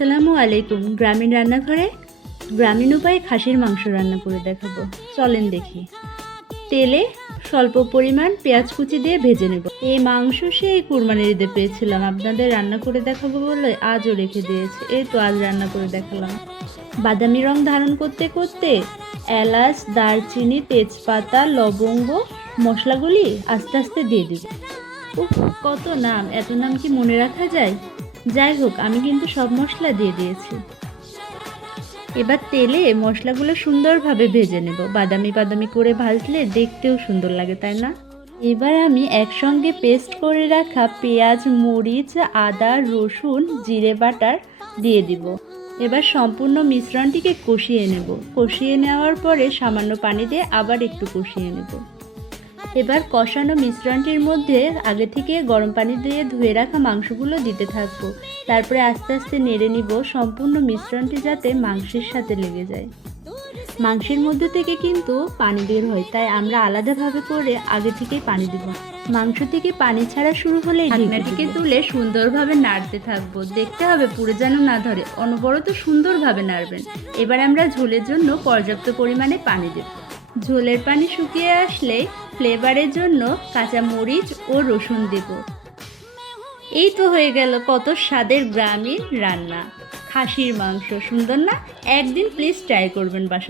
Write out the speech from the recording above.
আসসালামু আলাইকুম। গ্রামীণ রান্নাঘরে গ্রামীণ উপায়ে খাসির মাংস রান্না করে দেখাবো। চলেন দেখি। তেলে স্বল্প পরিমাণ পেঁয়াজ কুচি দিয়ে ভেজে নেব। এই মাংস সেই কুরবানির ঈদে পেয়েছিলাম, আপনাদের রান্না করে দেখাবো বলে আজও রেখে দিয়েছে। এই তো আজ রান্না করে দেখালাম। বাদামি রং ধারণ করতে করতে এলাচ, দারচিনি, তেজপাতা, লবঙ্গ মশলাগুলি আস্তে আস্তে দিয়ে দিব। উফ, কত নাম! এত নাম কি মনে রাখা যায়? যাই হোক, আমি কিন্তু সব মশলা দিয়ে দিয়েছি। এবার তেলে মশলাগুলো সুন্দরভাবে ভেজে নেব। বাদামি বাদামি করে ভাজলে দেখতেও সুন্দর লাগে, তাই না? এবার আমি একসঙ্গে পেস্ট করে রাখা পেঁয়াজ, মরিচ, আদা, রসুন, জিরে বাটার দিয়ে দিব। এবার সম্পূর্ণ মিশ্রণটিকে কষিয়ে নেব। কষিয়ে নেওয়ার পরে সামান্য পানি দিয়ে আবার একটু কষিয়ে নেব। এবার কষানো মিশ্রণটির মধ্যে আগে থেকে গরম পানি দিয়ে ধুয়ে রাখা মাংসগুলো দিতে থাকবো। তারপরে আস্তে আস্তে নেড়ে নিব সম্পূর্ণ মিশ্রণটি যাতে মাংসের সাথে লেগে যায়। মাংসের মধ্যে থেকে কিন্তু পানি বের হয়, তাই আমরা আলাদাভাবে করে আগে থেকেই পানি দিব। মাংস থেকে পানি ছাড়া শুরু হলে ঢাকনাটিকে তুলে সুন্দরভাবে নাড়তে থাকবো। দেখতে হবে পুরো যেন না ধরে, অনবরত সুন্দরভাবে নাড়বেন। এবার আমরা ঝোলের জন্য পর্যাপ্ত পরিমাণে পানি দেব। ঝোলের পানি শুকিয়ে আসলে ফ্লেভারের জন্য কাঁচা মরিচ ও রসুন দেব। এই তো হয়ে গেল কত স্বাদের গ্রামীণ রান্না, খাসির মাংস। সুন্দর না? একদিন প্লিজ ট্রাই করবেন বাসায়।